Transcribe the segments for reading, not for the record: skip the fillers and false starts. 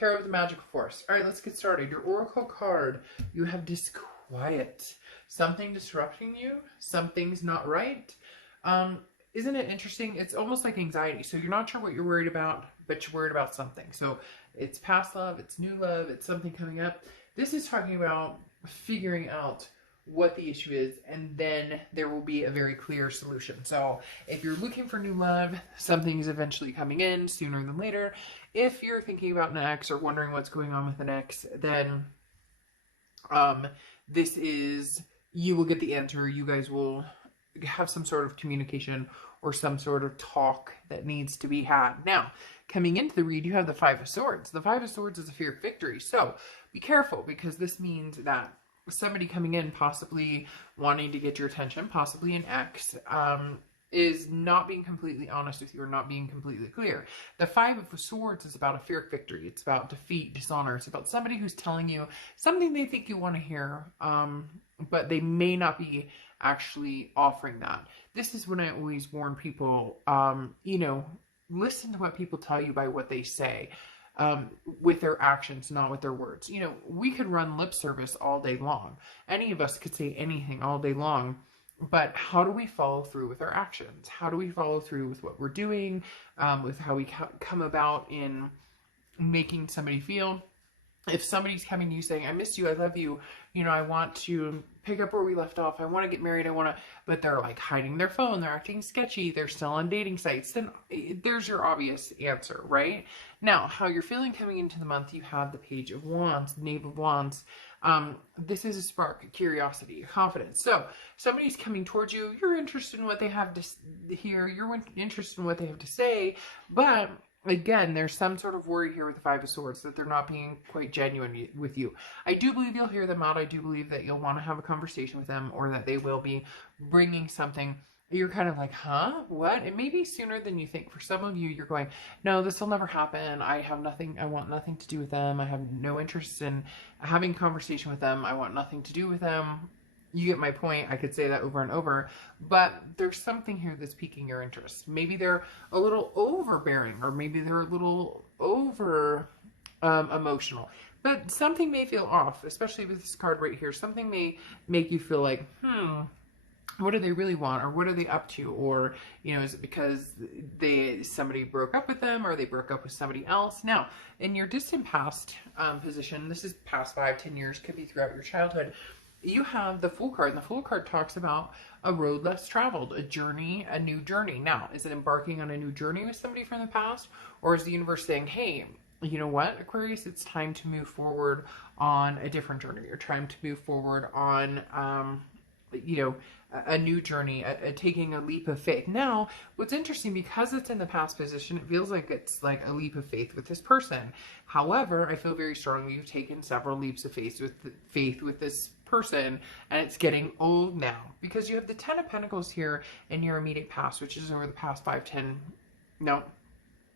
Tarot of the Magical Force. All right, let's get started. Your oracle card, you have disquiet. Something disrupting you. Something's not right. Isn't it interesting? It's almost like anxiety. So you're not sure what you're worried about, but you're worried about something. So it's past love, it's new love, it's something coming up. This is talking about figuring out what the issue is, and then there will be a very clear solution. So if you're looking for new love, something is eventually coming in sooner than later. If you're thinking about an ex or wondering what's going on with an ex, then this is, you will get the answer. You guys will have some sort of communication or some sort of talk that needs to be had. Now, coming into the read, you have the Five of Swords. The Five of Swords is a fear of victory. So be careful, because this means that somebody coming in, possibly wanting to get your attention, possibly an ex, is not being completely honest with you or not being completely clear. The Five of Swords is about a fear of victory. It's about defeat, dishonor. It's about somebody who's telling you something they think you want to hear, but they may not be actually offering that. This is when I always warn people, you know, listen to what people tell you by what they say. With their actions, not with their words. You know, we could run lip service all day long. Any of us could say anything all day long, but how do we follow through with our actions? How do we follow through with what we're doing, with how we come about in making somebody feel? If somebody's coming to you saying, I miss you, I love you, you know, I want to pick up where we left off, I want to get married, but they're like hiding their phone, they're acting sketchy, they're still on dating sites, then there's your obvious answer, right? Now, how you're feeling coming into the month, you have the Page of Wands, Knave of Wands. This is a spark of curiosity, confidence. So somebody's coming towards you, you're interested in what they have to hear, you're interested in what they have to say, but again, there's some sort of worry here with the Five of Swords that they're not being quite genuine with you. I do believe you'll hear them out. I do believe that you'll want to have a conversation with them, or that they will be bringing something. You're kind of like, huh? What? It may be sooner than you think. For some of you, you're going, no, this will never happen. I have nothing. I want nothing to do with them. I have no interest in having a conversation with them. I want nothing to do with them. You get my point. I could say that over and over, but there's something here that's piquing your interest. Maybe they're a little overbearing, or maybe they're a little over emotional, but something may feel off, especially with this card right here. Something may make you feel like, what do they really want? Or what are they up to? Or, you know, is it because somebody broke up with them, or they broke up with somebody else? Now, in your distant past position, this is past 5-10 years, could be throughout your childhood, you have the Fool card, and the Fool card talks about a road less traveled, a journey, a new journey. Now, is it embarking on a new journey with somebody from the past? Or is the universe saying, hey, you know what, Aquarius, it's time to move forward on a different journey, or time to move forward on, you know, a new journey, taking a leap of faith. Now, what's interesting, because it's in the past position, it feels like it's like a leap of faith with this person. However, I feel very strongly you've taken several leaps of faith with this person, and it's getting old now, because you have the Ten of Pentacles here in your immediate past, which is over the past 5-10, no,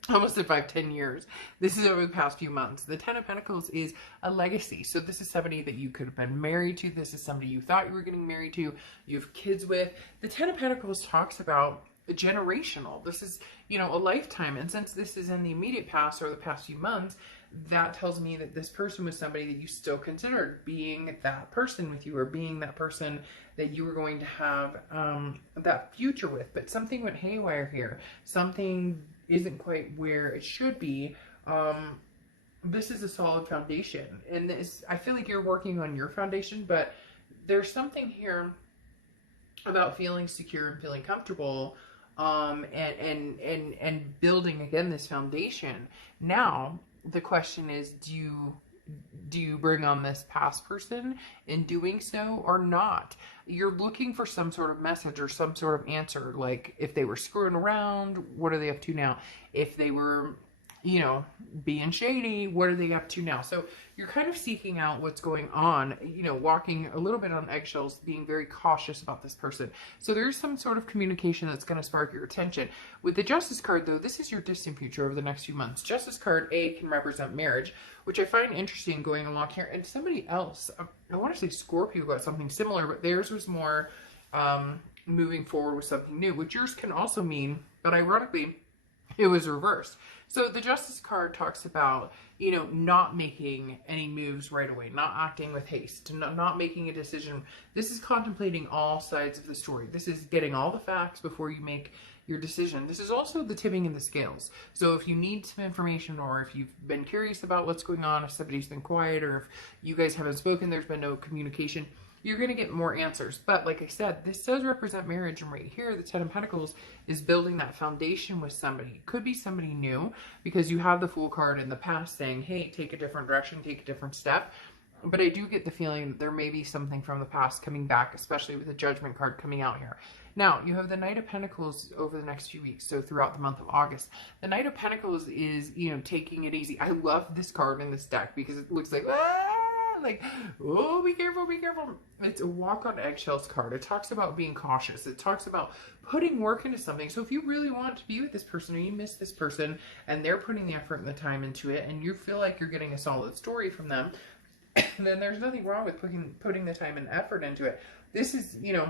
almost at 5-10 years. This is over the past few months. The Ten of Pentacles is a legacy. So this is somebody that you could have been married to. This is somebody you thought you were getting married to, you have kids with. The Ten of Pentacles talks about generational. This is, you know, a lifetime. And since this is in the immediate past, or the past few months, that tells me that this person was somebody that you still considered being that person with you, or being that person that you were going to have that future with. But something went haywire here. Something isn't quite where it should be. This is a solid foundation, and this, I feel like you're working on your foundation, but there's something here about feeling secure and feeling comfortable, and building again this foundation. Now the question is, do you bring on this past person in doing so, or not? You're looking for some sort of message or some sort of answer. Like, if they were screwing around, what are they up to now? If they were, you know, being shady, what are they up to now? So you're kind of seeking out what's going on, you know, walking a little bit on eggshells, being very cautious about this person. So there's some sort of communication that's going to spark your attention. With the Justice card, though, this is your distant future over the next few months. Justice card, can represent marriage, which I find interesting going along here. And somebody else, I want to say Scorpio got something similar, but theirs was more moving forward with something new, which yours can also mean, but ironically, it was reversed. So the Justice card talks about you know, not making any moves right away, not acting with haste, not making a decision. This is contemplating all sides of the story. This is getting all the facts before you make your decision. This is also the tipping in the scales. So if you need some information, or if you've been curious about what's going on, if somebody's been quiet, or if you guys haven't spoken, there's been no communication, you're going to get more answers. But like I said, this does represent marriage, and right here, the Ten of Pentacles is building that foundation with somebody. It could be somebody new, because you have the Fool card in the past saying, hey, take a different direction, take a different step. But I do get the feeling that there may be something from the past coming back, especially with the Judgment card coming out here. Now, you have the Knight of Pentacles over the next few weeks, so throughout the month of August. The Knight of Pentacles is, you know, taking it easy. I love this card in this deck because it looks like, oh, be careful, be careful. It's a walk on eggshells card. It talks about being cautious. It talks about putting work into something. So if you really want to be with this person, or you miss this person, and they're putting the effort and the time into it, and you feel like you're getting a solid story from them, then there's nothing wrong with putting the time and effort into it. This is, you know,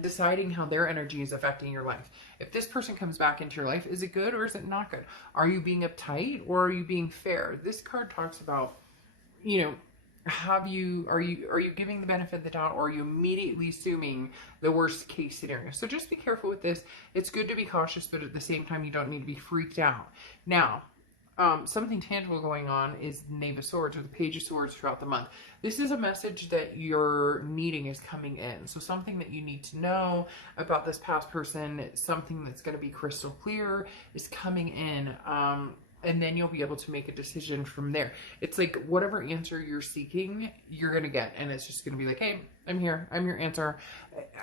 deciding how their energy is affecting your life. If this person comes back into your life, is it good or is it not good? Are you being uptight or are you being fair? This card talks about, you know, are you giving the benefit of the doubt, or are you immediately assuming the worst case scenario? So just be careful with this. It's good to be cautious, but at the same time, you don't need to be freaked out. Now, something tangible going on is the Knave of Swords, or the Page of Swords, throughout the month. This is a message that you're needing is coming in. So something that you need to know about this past person, something that's going to be crystal clear, is coming in. And then you'll be able to make a decision from there. It's like whatever answer you're seeking, you're going to get. And it's just going to be like, hey, I'm here. I'm your answer.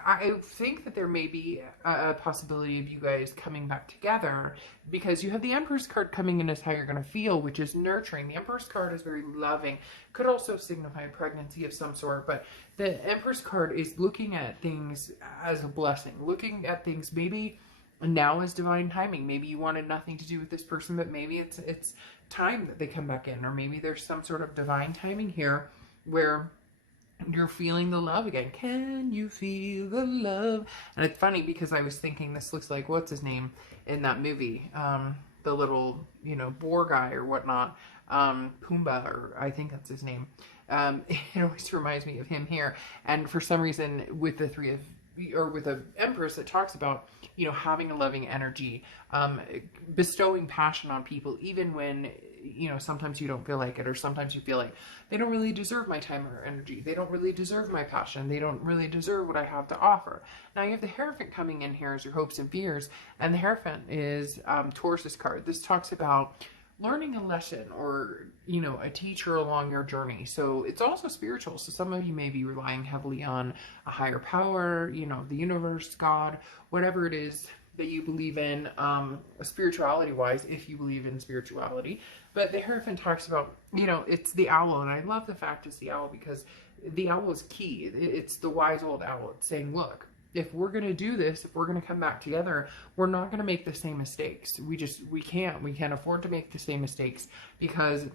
I think that there may be a possibility of you guys coming back together, because you have the Empress card coming in as how you're going to feel, which is nurturing. The Empress card is very loving. Could also signify pregnancy of some sort. But the Empress card is looking at things as a blessing. Looking at things maybe now is divine timing. Maybe you wanted nothing to do with this person, but maybe it's time that they come back in. Or maybe there's some sort of divine timing here where you're feeling the love again. Can you feel the love? And it's funny because I was thinking this looks like, what's his name in that movie? The little, you know, boar guy or whatnot. Pumbaa, or I think that's his name. It always reminds me of him here. And for some reason, with the with the Empress, it talks about, you know, having a loving energy, bestowing passion on people, even when, you know, sometimes you don't feel like it, or sometimes you feel like they don't really deserve my time or energy. They don't really deserve my passion. They don't really deserve what I have to offer. Now you have the Hierophant coming in here as your hopes and fears, and the Hierophant is Taurus's card. This talks about learning a lesson, or, you know, a teacher along your journey. So it's also spiritual. So some of you may be relying heavily on a higher power, you know, the universe, God, whatever it is that you believe in, spirituality wise, if you believe in spirituality. But the Hierophant talks about, you know, it's the owl. And I love the fact it's the owl, because the owl is key. It's the wise old owl. It's saying, look, if we're going to do this, if we're going to come back together, we're not going to make the same mistakes. We can't afford to make the same mistakes, because,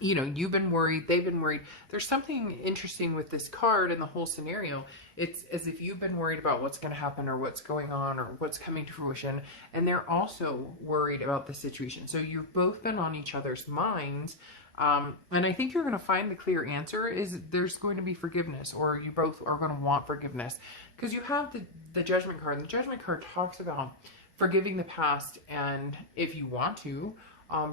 you know, you've been worried, they've been worried. There's something interesting with this card and the whole scenario. It's as if you've been worried about what's going to happen, or what's going on, or what's coming to fruition. And they're also worried about the situation. So you've both been on each other's minds. And I think you're going to find the clear answer is there's going to be forgiveness, or you both are going to want forgiveness, because you have the Judgment card. And the Judgment card talks about forgiving the past, and if you want to,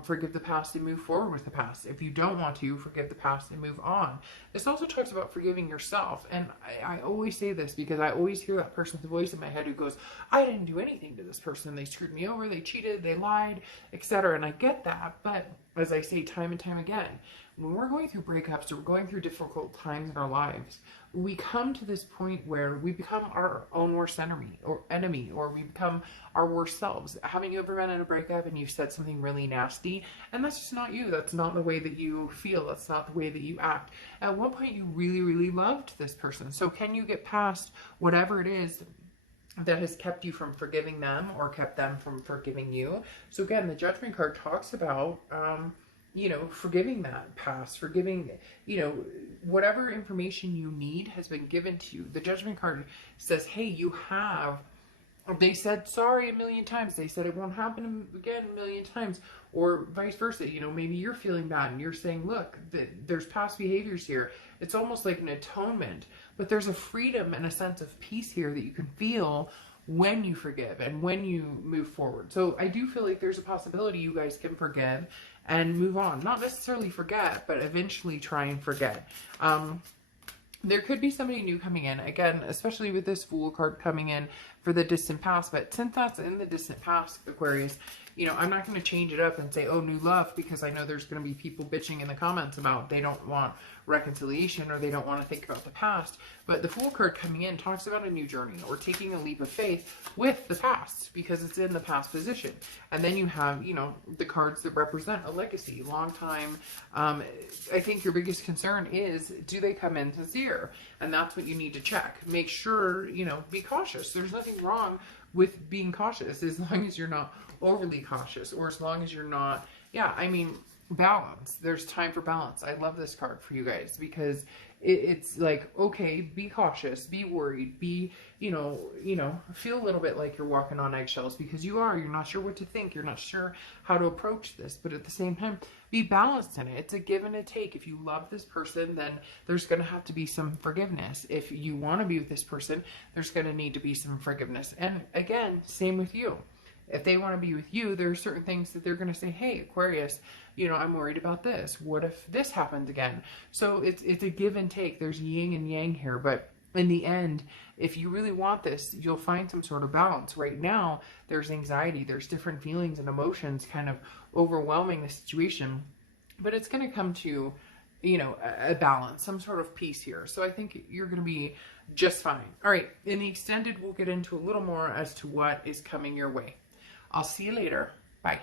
forgive the past and move forward with the past. If you don't want to, forgive the past and move on. This also talks about forgiving yourself. And I always say this because I always hear that person's voice in my head who goes, I didn't do anything to this person. They screwed me over, they cheated, they lied, etc. And I get that. But as I say time and time again, when we're going through breakups or we're going through difficult times in our lives, we come to this point where we become our own worst enemy, or we become our worst selves. Haven't you ever been in a breakup and you've said something really nasty, and that's just not you? That's not the way that you feel. That's not the way that you act. At one point, you really, really loved this person. So can you get past whatever it is that has kept you from forgiving them, or kept them from forgiving you? So again, the Judgment card talks about, you know, forgiving that past, forgiving, you know, whatever information you need has been given to you. The Judgment card says, hey, they said sorry a million times. They said it won't happen again a million times. or vice versa. You know, maybe you're feeling bad and you're saying, look, there's past behaviors here. It's almost like an atonement, but there's a freedom and a sense of peace here that you can feel when you forgive and when you move forward. So I do feel like there's a possibility you guys can forgive and move on. Not necessarily forget, but eventually try and forget. There could be somebody new coming in, again, especially with this Fool card coming in for the distant past. But since that's in the distant past, Aquarius, you know, I'm not going to change it up and say, oh, new love, because I know there's going to be people bitching in the comments about they don't want reconciliation or they don't want to think about the past. But the Fool card coming in talks about a new journey or taking a leap of faith with the past because it's in the past position. And then you have, you know, the cards that represent a legacy, long time. I think your biggest concern is, do they come in sincere? And that's what you need to check. Make sure, you know, be cautious. There's nothing wrong with being cautious as long as you're not overly cautious, or as long as you're not, I mean, balance. There's time for balance. I love this card for you guys because it's like, okay, be cautious, be worried, be, you know, feel a little bit like you're walking on eggshells because you're not sure what to think. You're not sure how to approach this, but at the same time, be balanced in it. It's a give and a take. If you love this person, then there's going to have to be some forgiveness. If you want to be with this person, there's going to need to be some forgiveness. And again, same with you. If they want to be with you, there are certain things that they're going to say, hey, Aquarius, you know, I'm worried about this. What if this happens again? So it's a give and take. There's yin and yang here. But in the end, if you really want this, you'll find some sort of balance. Right now, there's anxiety. There's different feelings and emotions kind of overwhelming the situation. But it's going to come to, you know, a balance, some sort of peace here. So I think you're going to be just fine. All right. In the extended, we'll get into a little more as to what is coming your way. I'll see you later. Bye.